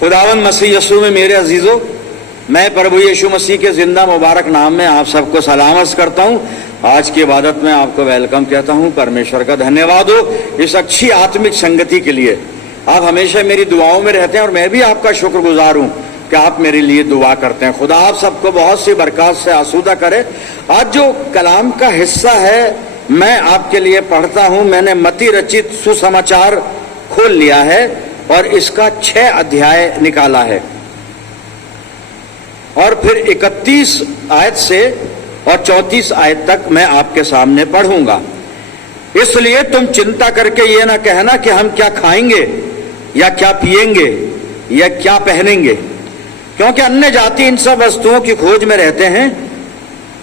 खुदावन मसीह यीशु में मेरे अजीजों, मैं प्रभु यीशु मसीह के जिंदा मुबारक नाम में आप सबको सलामत करता हूं। आज की इबादत में आपको वेलकम कहता हूं। परमेश्वर का धन्यवाद हो इस अच्छी आत्मिक संगति के लिए। आप हमेशा मेरी दुआओं में रहते हैं और मैं भी आपका शुक्रगुजार हूं कि आप मेरे लिए दुआ करते हैं। खुदा आप सबको बहुत सी बरकत से आसूदा करे। आज जो कलाम का हिस्सा है मैं आपके लिए पढ़ता हूं। मैंने मत्ती रचित सुसमाचार खोल लिया है और इसका 6 अध्याय निकाला है और फिर 31 आयत से और 34 आयत तक मैं आपके सामने पढ़ूंगा। इसलिए तुम चिंता करके ये ना कहना कि हम क्या खाएंगे या क्या पिएंगे या क्या पहनेंगे, क्योंकि अन्य जाति इन सब वस्तुओं की खोज में रहते हैं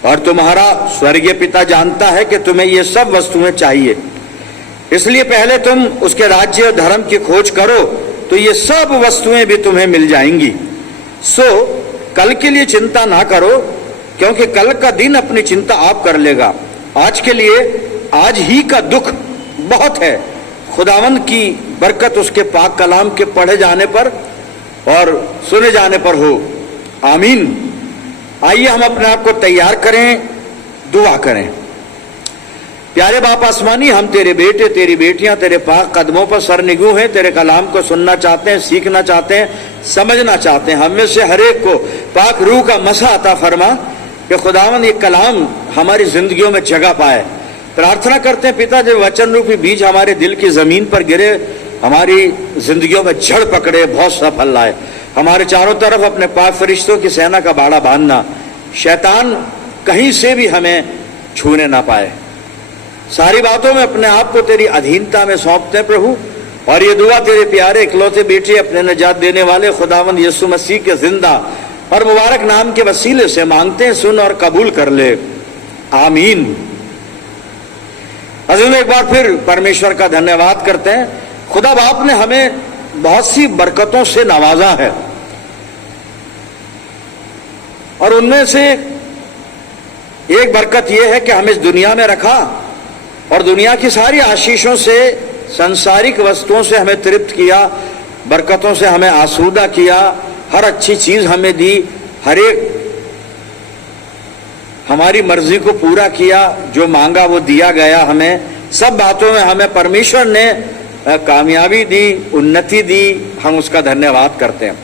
और तुम्हारा स्वर्गीय पिता जानता है कि तुम्हें ये सब वस्तुएं चाहिए। इसलिए पहले तुम उसके राज्य और धर्म की खोज करो तो ये सब वस्तुएं भी तुम्हें मिल जाएंगी। सो कल के लिए चिंता ना करो, क्योंकि कल का दिन अपनी चिंता आप कर लेगा। आज के लिए आज ही का दुख बहुत है। खुदावंद की बरकत उसके पाक कलाम के पढ़े जाने पर और सुने जाने पर हो। आमीन। आइए हम अपने आप को तैयार करें, दुआ करें। प्यारे बाप आसमानी, हम तेरे बेटे तेरी बेटियां तेरे पाक कदमों पर सर निगू हैं। तेरे कलाम को सुनना चाहते हैं, सीखना चाहते हैं, समझना चाहते हैं। हम में से हर एक को पाक रूह का मसा अता फरमा कि खुदावंद ये कलाम हमारी जिंदगियों में जगह पाए। प्रार्थना करते हैं पिता, जब वचन रूपी बीज हमारे दिल की जमीन पर गिरे, हमारी जिंदगियों में जड़ पकड़े, बहुत सफल लाए। हमारे चारों तरफ अपने पाक फरिश्तों की सेना का बाड़ा बांधना, शैतान कहीं से भी हमें छूने ना पाए। सारी बातों में अपने आप को तेरी अधीनता में सौंपते हैं प्रभु, और ये दुआ तेरे प्यारे इकलौते बेटे अपने निजात देने वाले खुदावंद यीशु मसीह के जिंदा और मुबारक नाम के वसीले से मांगते हैं। सुन और कबूल कर ले। आमीन। अजीज, एक बार फिर परमेश्वर का धन्यवाद करते हैं। खुदा बाप ने हमें बहुत सी बरकतों से नवाजा है और उनमें से एक बरकत यह है कि हमें इस दुनिया में रखा और दुनिया की सारी आशीषों से, सांसारिक वस्तुओं से हमें तृप्त किया, बरकतों से हमें आसूदा किया, हर अच्छी चीज हमें दी, हर एक हमारी मर्जी को पूरा किया, जो मांगा वो दिया गया। हमें सब बातों में हमें परमेश्वर ने कामयाबी दी, उन्नति दी। हम उसका धन्यवाद करते हैं।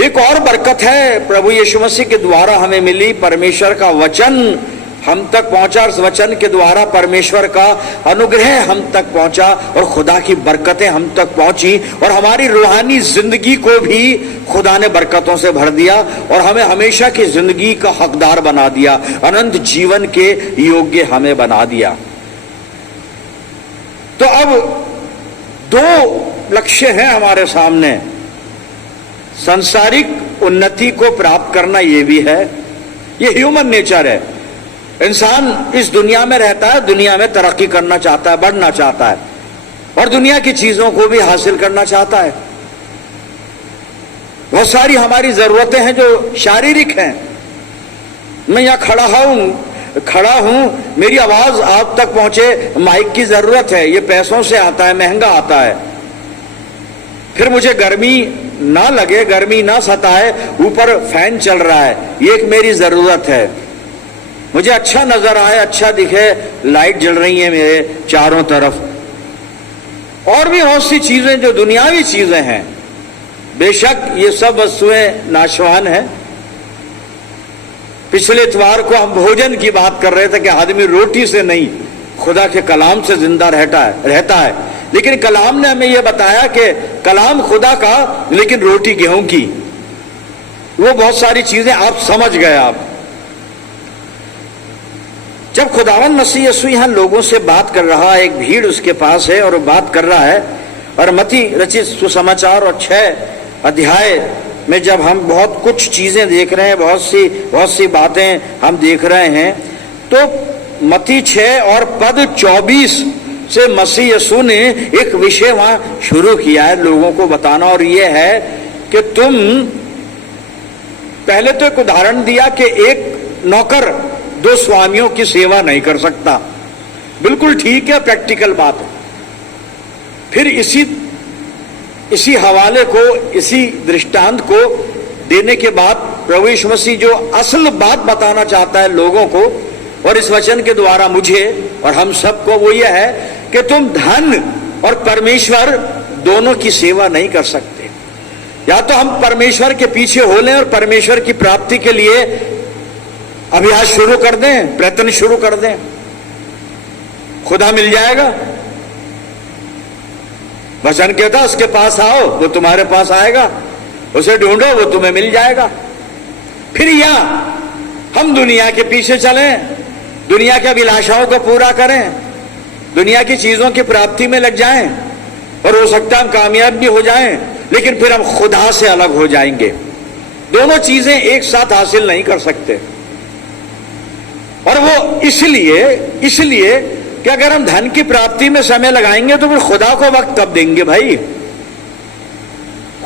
एक और बरकत है प्रभु यीशु मसीह के द्वारा हमें मिली। परमेश्वर का वचन हम तक पहुंचा, उस वचन के द्वारा परमेश्वर का अनुग्रह हम तक पहुंचा और खुदा की बरकतें हम तक पहुंची और हमारी रूहानी जिंदगी को भी खुदा ने बरकतों से भर दिया और हमें हमेशा की जिंदगी का हकदार बना दिया, अनंत जीवन के योग्य हमें बना दिया। तो अब 2 लक्ष्य हैं हमारे सामने। सांसारिक उन्नति को प्राप्त करना ये भी है, ये ह्यूमन नेचर है। इंसान इस दुनिया में रहता है, दुनिया में तरक्की करना चाहता है, बढ़ना चाहता है और दुनिया की चीजों को भी हासिल करना चाहता है। बहुत सारी हमारी जरूरतें हैं जो शारीरिक हैं। मैं यहाँ खड़ा हूं, मेरी आवाज आप तक पहुंचे, माइक की जरूरत है, ये पैसों से आता है, महंगा आता है। फिर मुझे गर्मी ना लगे, गर्मी ना सताए, ऊपर फैन चल रहा है, ये एक मेरी जरूरत है। मुझे अच्छा नजर आए, अच्छा दिखे, लाइट जल रही है मेरे चारों तरफ। और भी बहुत सी चीजें जो दुनियावी चीजें हैं। बेशक ये सब वस्तुएं नाशवान हैं। पिछले इतवार को हम भोजन की बात कर रहे थे कि आदमी रोटी से नहीं, खुदा के कलाम से जिंदा रहता है। लेकिन कलाम ने हमें यह बताया कि कलाम खुदा का, लेकिन रोटी गेहूं की। वो बहुत सारी चीजें आप समझ गए। आप जब खुदावंद मसीह यीशु यहाँ लोगों से बात कर रहा है, एक भीड़ उसके पास है और बात कर रहा है, और मत्ती रचित सुसमाचार और 6 अध्याय में जब हम बहुत कुछ चीजें देख रहे हैं, बहुत सी बातें हम देख रहे हैं, तो मत्ती 6 और पद 24 से मसीह यीशु ने एक विषय वहां शुरू किया है लोगों को बताना, और यह है कि तुम, पहले तो एक उदाहरण दिया कि एक नौकर 2 स्वामियों की सेवा नहीं कर सकता। बिल्कुल ठीक है, प्रैक्टिकल बात है। फिर इसी इसी हवाले को, इसी दृष्टांत को देने के बाद प्रभु यीशु मसीह जो असल बात बताना चाहता है लोगों को और इस वचन के द्वारा मुझे और हम सबको, वो ये है कि तुम धन और परमेश्वर दोनों की सेवा नहीं कर सकते। या तो हम परमेश्वर के पीछे हो लें और परमेश्वर की प्राप्ति के लिए अभ्यास शुरू कर दें, प्रयत्न शुरू कर दें, खुदा मिल जाएगा। वचन कहता उसके पास आओ वो तुम्हारे पास आएगा, उसे ढूंढो वो तुम्हें मिल जाएगा। फिर या हम दुनिया के पीछे चलें, दुनिया के अभिलाषाओं को पूरा करें, दुनिया की चीजों की प्राप्ति में लग जाएं और हो सकता है हम कामयाब भी हो जाएं, लेकिन फिर हम खुदा से अलग हो जाएंगे। दोनों चीजें एक साथ हासिल नहीं कर सकते। और वो इसलिए कि अगर हम धन की प्राप्ति में समय लगाएंगे तो फिर खुदा को वक्त कब देंगे भाई?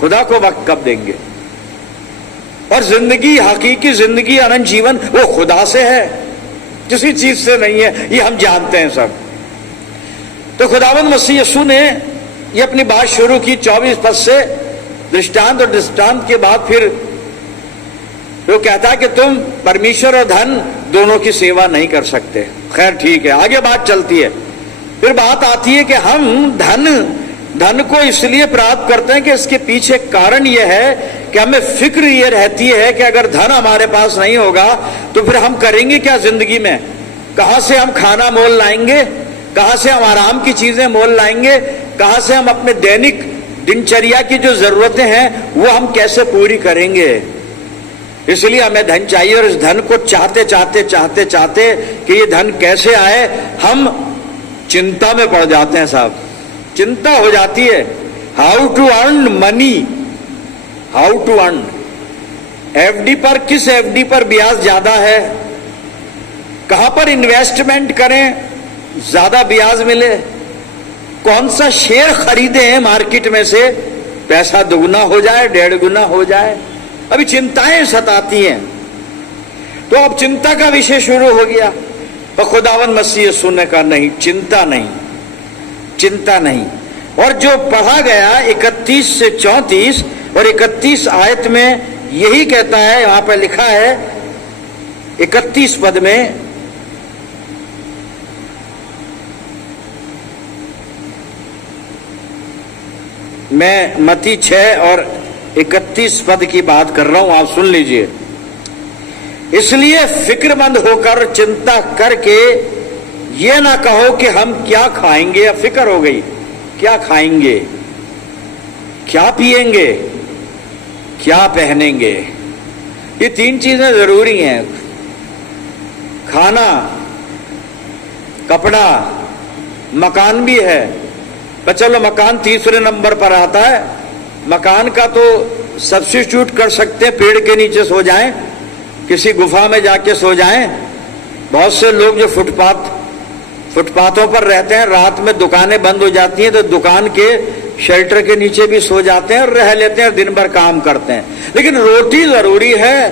खुदा को वक्त कब देंगे? और जिंदगी, हकीकी जिंदगी, अनंत जीवन वो खुदा से है, किसी चीज से नहीं है, ये हम जानते हैं सब। तो खुदावंद मसीह यीशु ने ये अपनी बात शुरू की 24 पद से, दृष्टांत, और दृष्टांत के बाद फिर वो कहता है कि तुम परमेश्वर और धन दोनों की सेवा नहीं कर सकते। खैर ठीक है, आगे बात चलती है। फिर बात आती है कि हम धन को इसलिए प्राप्त करते हैं कि इसके पीछे कारण यह है कि हमें फिक्र ये रहती है कि अगर धन हमारे पास नहीं होगा तो फिर हम करेंगे क्या जिंदगी में? कहां से हम खाना मोल लाएंगे, कहां से हम आराम की चीजें मोल लाएंगे, कहां से हम अपने दैनिक दिनचर्या की जो जरूरतें हैं वो हम कैसे पूरी करेंगे? इसलिए हमें धन चाहिए और इस धन को चाहते चाहते कि ये धन कैसे आए, हम चिंता में पड़ जाते हैं साहब। चिंता हो जाती है, how to earn money, how to earn. FD पर, किस एफडी पर ब्याज ज्यादा है, कहां पर इन्वेस्टमेंट करें ज्यादा ब्याज मिले, कौन सा शेयर खरीदे हैं मार्केट में से पैसा दुगुना हो जाए, 1.5 गुना हो जाए। अभी चिंताएं सताती हैं। तो अब चिंता का विषय शुरू हो गया। तो खुदावंद मसीह सुनने का नहीं, चिंता नहीं, चिंता नहीं। और जो पढ़ा गया 31 से 34 और 31 आयत में यही कहता है, यहां पर लिखा है 31 पद में, मैं मत्ती 6 और 31 पद की बात कर रहा हूं, आप सुन लीजिए। इसलिए फिक्रमंद होकर चिंता करके ये ना कहो कि हम क्या खाएंगे, या फिक्र हो गई क्या खाएंगे, क्या पिएंगे, क्या पहनेंगे। ये 3 चीजें जरूरी हैं, खाना, कपड़ा, मकान भी है। पर चलो मकान तीसरे नंबर पर आता है। मकान का तो सब्स्टिट्यूट कर सकते हैं, पेड़ के नीचे सो जाएं, किसी गुफा में जाके सो जाएं। बहुत से लोग जो फुटपाथों पर रहते हैं, रात में दुकानें बंद हो जाती हैं तो दुकान के शेल्टर के नीचे भी सो जाते हैं और रह लेते हैं, दिन भर काम करते हैं। लेकिन रोटी जरूरी है,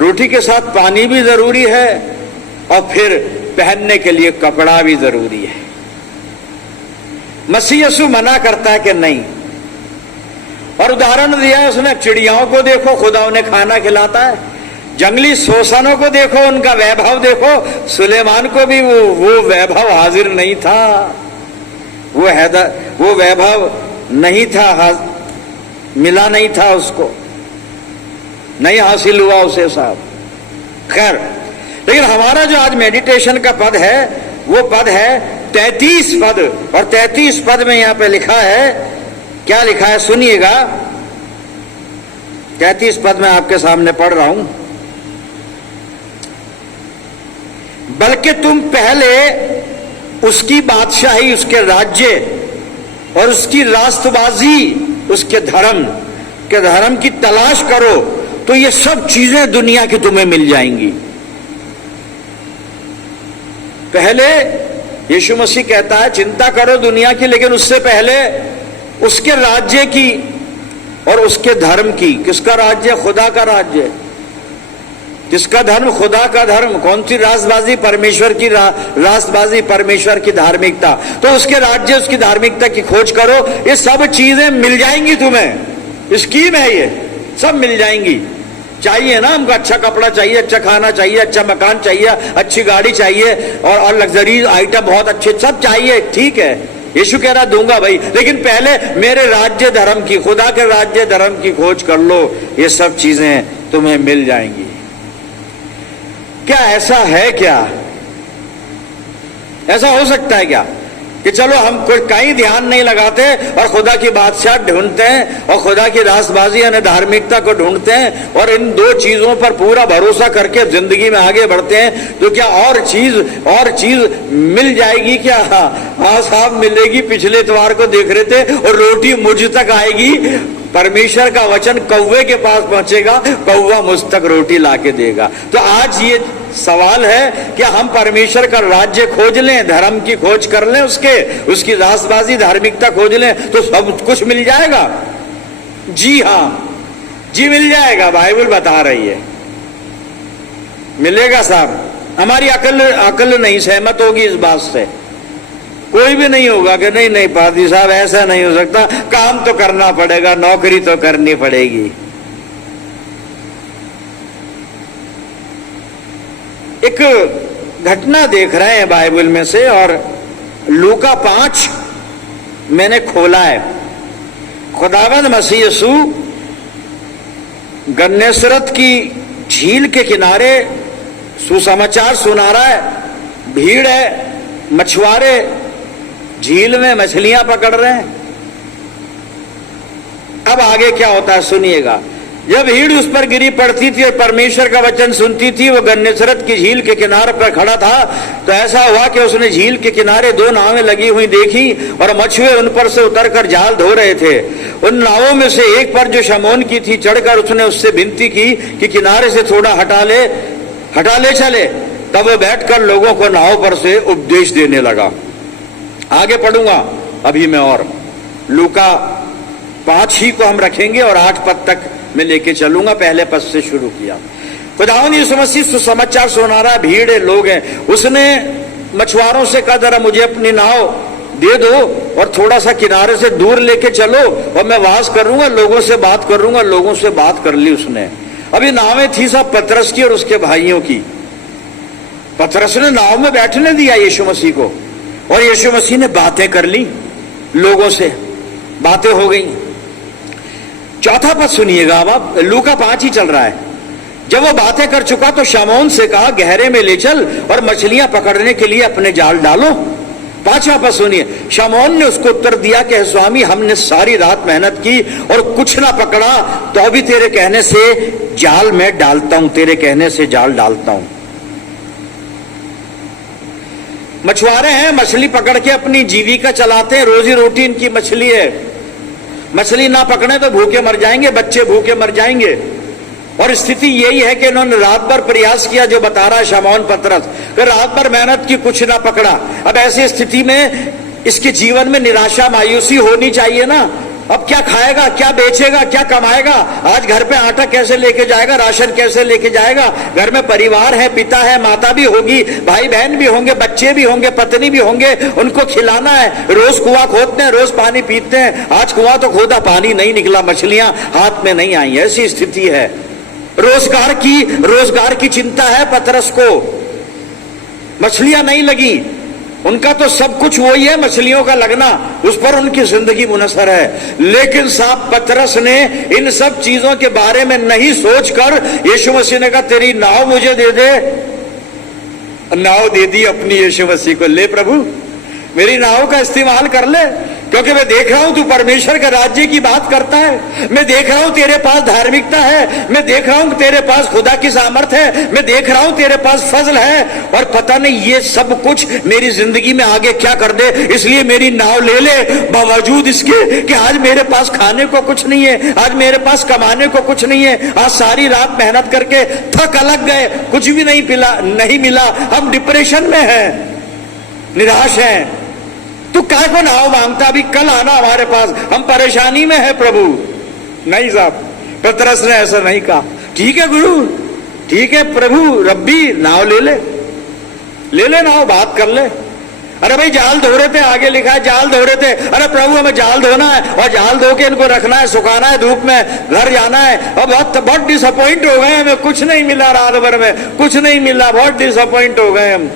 रोटी के साथ पानी भी जरूरी है, और फिर पहनने के लिए कपड़ा भी जरूरी है। मसीह यीशु मना करता है कि नहीं, और उदाहरण दिया है उसने, चिड़ियाओं को देखो खुदा उन्हें खाना खिलाता है, जंगली शोषणों को देखो, उनका वैभव देखो। सुलेमान को भी वो वैभव हाजिर नहीं था, वो वैभव नहीं था, मिला नहीं था उसको, नहीं हासिल हुआ उसे साहब। खैर, लेकिन हमारा जो आज मेडिटेशन का पद है वो पद है 33 पद, और 33 पद में यहां पे लिखा है, क्या लिखा है सुनिएगा। 33 पद में आपके सामने पढ़ रहा हूं। बल्कि तुम पहले उसकी बादशाही, उसके राज्य और उसकी राष्ट्रबाजी, उसके धर्म की तलाश करो तो ये सब चीजें दुनिया की तुम्हें मिल जाएंगी। पहले यीशु मसीह कहता है चिंता करो दुनिया की, लेकिन उससे पहले उसके राज्य की और उसके धर्म की। किसका राज्य? खुदा का राज्य। किसका धर्म? खुदा का धर्म। कौन सी रासबाजी? परमेश्वर की रासबाजी, परमेश्वर की धार्मिकता। तो उसके राज्य, उसकी धार्मिकता की खोज करो, ये सब चीजें मिल जाएंगी तुम्हें। स्कीम है ये, सब मिल जाएंगी। चाहिए ना हमको? अच्छा कपड़ा चाहिए, अच्छा खाना चाहिए, अच्छा मकान चाहिए, अच्छी गाड़ी चाहिए, और लग्जरी आइटम बहुत अच्छे, सब चाहिए, ठीक है। यीशु कह रहा दूंगा भाई, लेकिन पहले मेरे राज्य धर्म की, खुदा के राज्य धर्म की खोज कर लो, ये सब चीजें तुम्हें मिल जाएंगी। क्या ऐसा है? क्या ऐसा हो सकता है क्या कि चलो हम कोई कहीं ध्यान नहीं लगाते और खुदा की बादशाह ढूंढते हैं और खुदा की रासबाजी यानी धार्मिकता को ढूंढते हैं और इन दो चीजों पर पूरा भरोसा करके जिंदगी में आगे बढ़ते हैं, तो क्या और चीज मिल जाएगी क्या? हाँ साहब मिलेगी। पिछले इतवार को देख रहे थे और रोटी मुझ तक आएगी। परमेश्वर का वचन कौवे के पास पहुंचेगा, कौवा मुझ तक रोटी लाके देगा। तो आज ये सवाल है कि हम परमेश्वर का राज्य खोज लें, धर्म की खोज कर लें, उसकी रासबाजी धार्मिकता खोज लें, तो सब कुछ मिल जाएगा। जी हाँ जी, मिल जाएगा। बाइबल बता रही है मिलेगा साहब। हमारी अकल नहीं सहमत होगी इस बात से। कोई भी नहीं होगा कि नहीं पादी साहब ऐसा नहीं हो सकता, काम तो करना पड़ेगा, नौकरी तो करनी पड़ेगी। एक घटना देख रहे हैं बाइबल में से, और लूका 5 मैंने खोला है। खुदावंद मसीह यीशु गन्नेसरत की झील के किनारे सुसमाचार सुना रहा है। भीड़ है, मछुआरे झील में मछलियां पकड़ रहे हैं। अब आगे क्या होता है सुनिएगा। जब भीड़ उस पर गिरी पड़ती थी और परमेश्वर का वचन सुनती थी, वो गन्नेसरत की झील के किनारे पर खड़ा था, तो ऐसा हुआ कि उसने झील के किनारे 2 नावें लगी हुई देखी और मछुए उन पर से उतरकर जाल धो रहे थे। उन नावों में से एक पर जो शमौन की थी चढ़कर उसने उससे विनती की कि किनारे से थोड़ा हटा ले चले। तब वो बैठकर लोगों को नाव पर से उपदेश देने लगा। आगे पढ़ूंगा अभी मैं, और लूका 5 ही को हम रखेंगे और 8 पद तक मैं लेके चलूंगा। पहले पद से शुरू किया। खुदावंद यीशु मसीह सुसमाचार सुना रहा है, भीड़ है, लोग हैं। उसने मछुआरों से कहा जरा मुझे अपनी नाव दे दो और थोड़ा सा किनारे से दूर लेके चलो और मैं वास करूंगा, लोगों से बात करूंगा। लोगों से बात कर ली उसने। अभी नावें थी सब पतरस की और उसके भाइयों की। पतरस ने नाव में बैठने दिया यीशु मसीह को, और यीशु मसीह ने बातें कर ली लोगों से, बातें हो गई। 4था पद सुनिएगा। अब आप लूका 5 ही चल रहा है। जब वो बातें कर चुका तो शमौन से कहा गहरे में ले चल और मछलियां पकड़ने के लिए अपने जाल डालो। 5वां पद सुनिए। शमौन ने उसको उत्तर दिया कि स्वामी हमने सारी रात मेहनत की और कुछ ना पकड़ा, तो भी तेरे कहने से जाल में डालता हूं, तेरे कहने से जाल डालता हूं। मछुआरे हैं, मछली पकड़ के अपनी जीविका चलाते हैं, रोजी रोटी इनकी मछली है। मछली ना पकड़े तो भूखे मर जाएंगे, बच्चे भूखे मर जाएंगे। और स्थिति यही है कि इन्होंने रात भर प्रयास किया, जो बता रहा है शमौन पतरस, कि रात भर मेहनत की, कुछ ना पकड़ा। अब ऐसी स्थिति में इसके जीवन में निराशा, मायूसी होनी चाहिए ना। अब क्या खाएगा, क्या बेचेगा, क्या कमाएगा? आज घर पे आटा कैसे लेके जाएगा, राशन कैसे लेके जाएगा? घर में परिवार है, पिता है, माता भी होगी, भाई बहन भी होंगे, बच्चे भी होंगे, पत्नी भी होंगे, उनको खिलाना है। रोज कुआं खोदते हैं, रोज पानी पीते हैं। आज कुआं तो खोदा, पानी नहीं निकला, मछलियां हाथ में नहीं आई। ऐसी स्थिति है। रोजगार की चिंता है पतरस को। मछलियां नहीं लगी, उनका तो सब कुछ वही है, मछलियों का लगना, उस पर उनकी जिंदगी मुनसर है। लेकिन साहब पतरस ने इन सब चीजों के बारे में नहीं सोचकर यीशु मसीह ने कहा तेरी नाव मुझे दे दे। नाव दे दी अपनी यीशु मसीह को। ले प्रभु मेरी नाव का इस्तेमाल कर ले, क्योंकि मैं देख रहा हूं तू परमेश्वर के राज्य की बात करता है। मैं देख रहा हूं तेरे पास धार्मिकता है। मैं देख रहा हूं तेरे पास खुदा की सामर्थ है। मैं देख रहा हूं तेरे पास फजल है। और पता नहीं ये सब कुछ मेरी जिंदगी में आगे क्या कर दे, इसलिए मेरी नाव ले ले। बावजूद इसके कि आज मेरे पास खाने को कुछ नहीं है, आज मेरे पास कमाने को कुछ नहीं है, आज सारी रात मेहनत करके थक अलग गए, कुछ भी नहीं मिला। हम डिप्रेशन में हैं, निराश हैं। तू काय को नाव मांगता, अभी कल आना हमारे पास, हम परेशानी में है प्रभु। नहीं साहब, पतरस ने ऐसा नहीं कहा। ठीक है गुरु, ठीक है प्रभु रब्बी नाव ले ले नाव, बात कर ले। अरे भाई जाल धो रहे थे, आगे लिखा है जाल धो रहे थे। अरे प्रभु हमें जाल धोना है और जाल धो के इनको रखना है, सुखाना है धूप में, घर जाना है। अब बहुत डिसअपॉइंट हो गए, हमें कुछ नहीं मिला, रात भर में कुछ नहीं मिला, बहुत डिसअपॉइंट हो गए हम।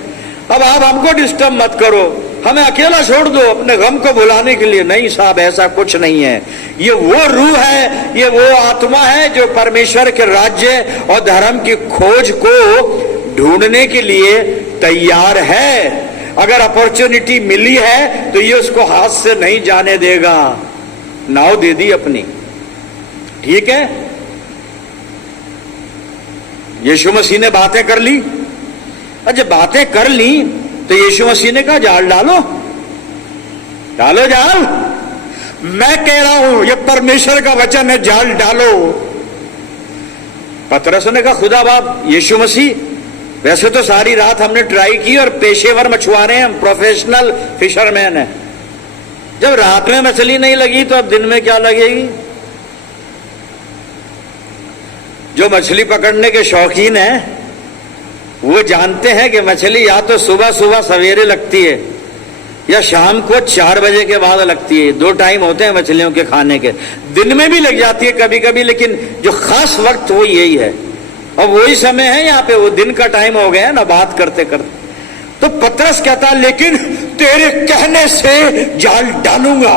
अब आप हमको डिस्टर्ब मत करो, हमें अकेला छोड़ दो अपने गम को भुलाने के लिए। नहीं साहब, ऐसा कुछ नहीं है। ये वो रूह है, ये वो आत्मा है जो परमेश्वर के राज्य और धर्म की खोज को ढूंढने के लिए तैयार है। अगर अपॉर्चुनिटी मिली है तो ये उसको हाथ से नहीं जाने देगा। नाव दे दी अपनी, ठीक है। यीशु मसीह ने बातें कर ली, और जब बातें कर ली तो यीशु मसीह ने कहा जाल डालो, डालो जाल। मैं कह रहा हूं ये परमेश्वर का वचन है, जाल डालो। पतरस ने कहा खुदा बाप यीशु मसीह, वैसे तो सारी रात हमने ट्राई की और पेशेवर मछुआरे हैं हम, प्रोफेशनल फिशरमैन है। जब रात में मछली नहीं लगी तो अब दिन में क्या लगेगी। जो मछली पकड़ने के शौकीन हैं वो जानते हैं कि मछली या तो सुबह सुबह सवेरे लगती है या शाम को 4 बजे के बाद लगती है। 2 टाइम होते हैं मछलियों के खाने के। दिन में भी लग जाती है कभी कभी, लेकिन जो खास वक्त वो यही है। और वही समय है यहाँ पे, वो दिन का टाइम हो गया ना बात करते करते। तो पतरस कहता लेकिन तेरे कहने से जाल डालूंगा,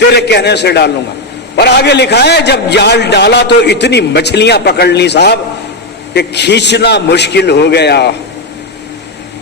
तेरे कहने से डालूंगा। और आगे लिखा है जब जाल डाला तो इतनी मछलियां पकड़ ली साहब कि खींचना मुश्किल हो गया।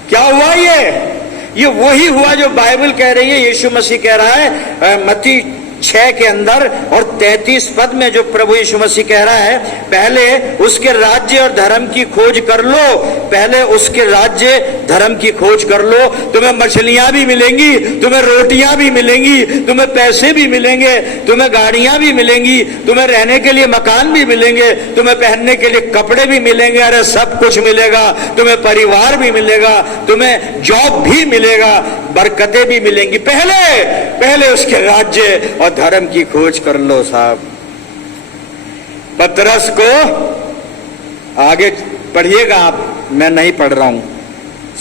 क्या हुआ ये वही हुआ जो बाइबल कह रही है, यीशु मसीह कह रहा है मत्ती 6 के अंदर और 33 पद में, जो प्रभु यीशु मसीह कह रहा है पहले उसके राज्य और धर्म की खोज कर लो, पहले उसके राज्य धर्म की खोज कर लो, तुम्हें मछलियां भी मिलेंगी, तुम्हें रोटियां भी मिलेंगी, तुम्हें पैसे भी मिलेंगे, तुम्हें गाड़ियां भी मिलेंगी, तुम्हें रहने के लिए मकान भी मिलेंगे, तुम्हें पहनने के लिए कपड़े भी मिलेंगे। अरे सब कुछ मिलेगा, तुम्हें परिवार भी मिलेगा, तुम्हें जॉब भी मिलेगा, बरकतें भी मिलेंगी। पहले उसके राज्य और धर्म की खोज कर लो साहब। पतरस को आगे पढ़िएगा आप, मैं नहीं पढ़ रहा हूं।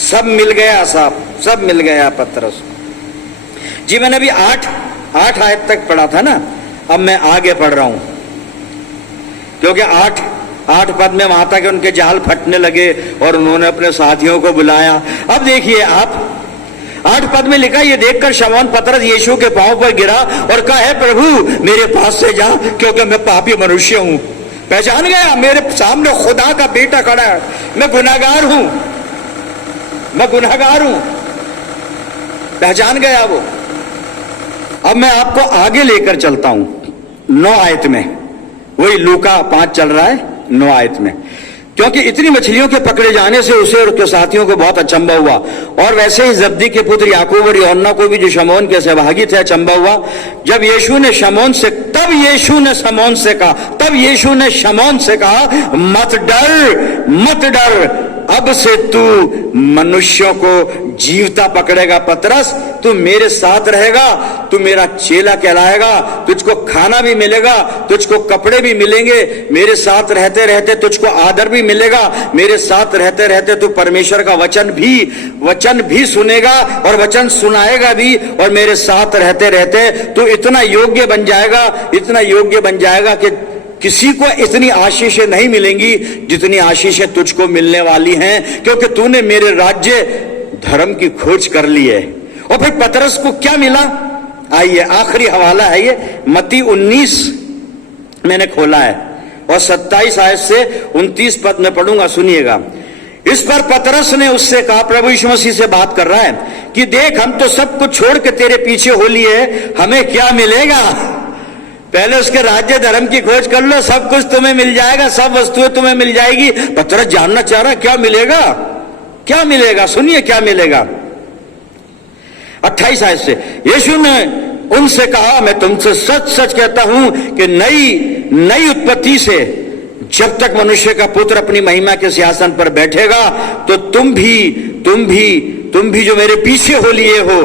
सब मिल गया साहब, सब मिल गया पतरस जी। मैंने अभी 8 आयत तक पढ़ा था ना, अब मैं आगे पढ़ रहा हूं क्योंकि 8 पद में वहां तक उनके जाल फटने लगे और उन्होंने अपने साथियों को बुलाया। अब देखिए आप 8 पद में लिखा, ये देखकर शमौन पतरस यीशु के पांव पर गिरा और कहा है प्रभु मेरे पास से जा, क्योंकि मैं पापी मनुष्य हूं। पहचान गया मेरे सामने खुदा का बेटा खड़ा है, मैं गुनाहगार हूं, मैं गुनाहगार हूं। पहचान गया वो। अब मैं आपको आगे लेकर चलता हूं 9 आयत में, वही लूका 5 चल रहा है 9 आयत में। क्योंकि इतनी मछलियों के पकड़े जाने से उसे और उसके साथियों को बहुत अचंभा हुआ, और वैसे ही जब्दी के पुत्र याकूब और यूहन्ना को भी जो शमौन के सहभागी थे अचंभा हुआ। जब यीशु ने शमौन से कहा मत डर, अब से तू मनुष्यों को जीवता पकड़ेगा। पतरस तू मेरे साथ रहेगा, तू मेरा चेला कहलाएगा, तुझको खाना भी मिलेगा, तुझको कपड़े भी मिलेंगे, मेरे साथ रहते रहते तुझको आदर भी मिलेगा, मेरे साथ रहते रहते तू परमेश्वर का वचन भी सुनेगा और वचन सुनाएगा भी, और मेरे साथ रहते रहते तू इतना योग्य बन जाएगा कि किसी को इतनी आशीषें नहीं मिलेंगी जितनी आशीषें तुझको मिलने वाली हैं, क्योंकि तूने मेरे राज्य धर्म की खोज कर ली है। और फिर पतरस को क्या मिला? आइए आखिरी हवाला है ये, मत्ती 19 मैंने खोला है और 27 आयत से 29 पद में पढ़ूंगा, सुनिएगा। इस पर पतरस ने उससे कहा, प्रभु यीशु मसीह से बात कर रहा है, कि देख हम तो सब कुछ छोड़ के तेरे पीछे हो लिए, हमें क्या मिलेगा? पहले उसके राज्य धर्म की खोज कर लो, सब कुछ तुम्हें मिल जाएगा, सब वस्तुएं तुम्हें मिल जाएगी। पतरस जानना चाह रहा है क्या मिलेगा, क्या मिलेगा? सुनिए क्या मिलेगा। 28 आयत से, यीशु ने उनसे कहा, मैं तुमसे सच सच कहता हूं कि नई उत्पत्ति से जब तक मनुष्य का पुत्र अपनी महिमा के सिंहासन पर बैठेगा, तो तुम भी जो मेरे पीछे हो लिए हो,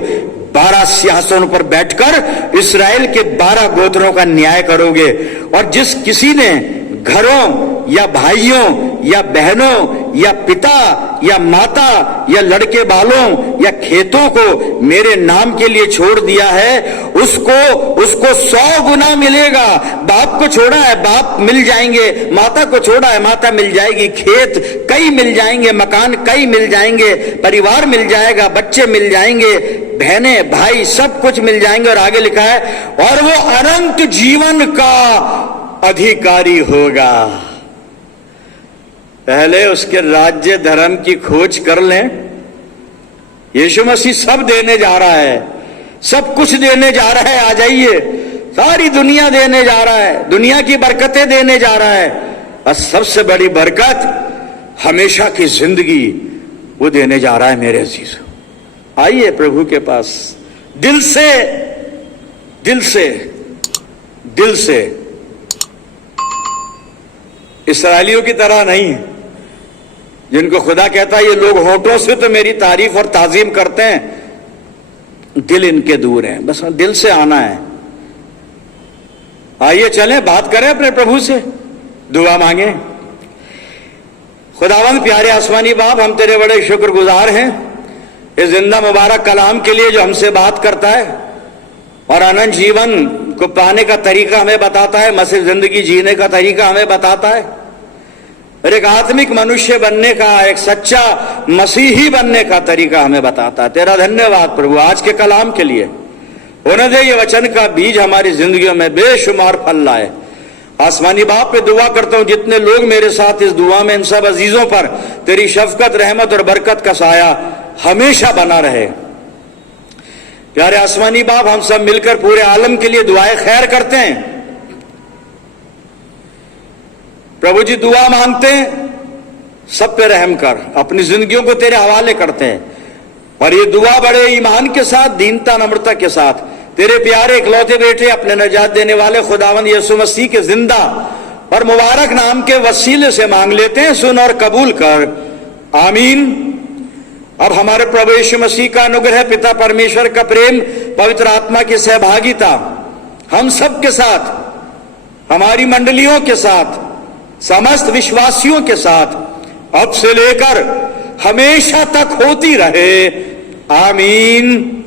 12 सिंहासनों पर बैठकर इस्राएल के 12 गोत्रों का न्याय करोगे। और जिस किसी ने घरों या भाइयों या बहनों या पिता या माता या लड़के बालों या खेतों को मेरे नाम के लिए छोड़ दिया है, उसको 100 गुना मिलेगा। बाप को छोड़ा है, बाप मिल जाएंगे, माता को छोड़ा है, माता मिल जाएगी, खेत कई मिल जाएंगे, मकान कई मिल जाएंगे, परिवार मिल जाएगा, बच्चे मिल जाएंगे, बहनें भाई सब कुछ मिल जाएंगे। और आगे लिखा है और वो अनंत जीवन का अधिकारी होगा। पहले उसके राज्य धर्म की खोज कर लें। यीशु मसीह सब देने जा रहा है, सब कुछ देने जा रहा है। आ जाइए, सारी दुनिया देने जा रहा है, दुनिया की बरकतें देने जा रहा है, और सबसे बड़ी बरकत हमेशा की जिंदगी वो देने जा रहा है। मेरे अजीज, आइए प्रभु के पास दिल से, दिल से, दिल से, इस्राएलियों की तरह नहीं जिनको खुदा कहता है ये लोग होठों से तो मेरी तारीफ और ताजीम करते हैं, दिल इनके दूर है। बस दिल से आना है। आइए चलें, बात करें अपने प्रभु से, दुआ मांगे। खुदावंद प्यारे आसमानी बाप, हम तेरे बड़े शुक्रगुजार हैं इस जिंदा मुबारक कलाम के लिए जो हमसे बात करता है और अनंत जीवन को पाने का तरीका हमें बताता है, मसीह जिंदगी जीने का तरीका हमें बताता है, और एक आत्मिक मनुष्य बनने का, एक सच्चा मसीही बनने का तरीका हमें बताता है। तेरा धन्यवाद प्रभु आज के कलाम के लिए। होने दे ये वचन का बीज हमारी जिंदगियों में बेशुमार फल लाए। आसमानी बाप पे दुआ करता हूं जितने लोग मेरे साथ इस दुआ में, इन सब अजीजों पर तेरी शफकत, रहमत और बरकत का साया हमेशा बना रहे। प्यारे आसमानी बाप, हम सब मिलकर पूरे आलम के लिए दुआएं खैर करते हैं। प्रभु जी दुआ मांगते हैं, सब पे रहम कर, अपनी जिंदगियों को तेरे हवाले करते हैं, और ये दुआ बड़े ईमान के साथ, दीनता, नम्रता के साथ तेरे प्यारे इकलौते बेटे, अपने नजात देने वाले खुदावंद यीशु मसीह के जिंदा और मुबारक नाम के वसीले से मांग लेते हैं। सुन और कबूल कर, आमीन। अब हमारे प्रभु यीशु मसीह का अनुग्रह, पिता परमेश्वर का प्रेम, पवित्र आत्मा की सहभागिता हम सब के साथ, हमारी मंडलियों के साथ, समस्त विश्वासियों के साथ अब से लेकर हमेशा तक होती रहे। आमीन।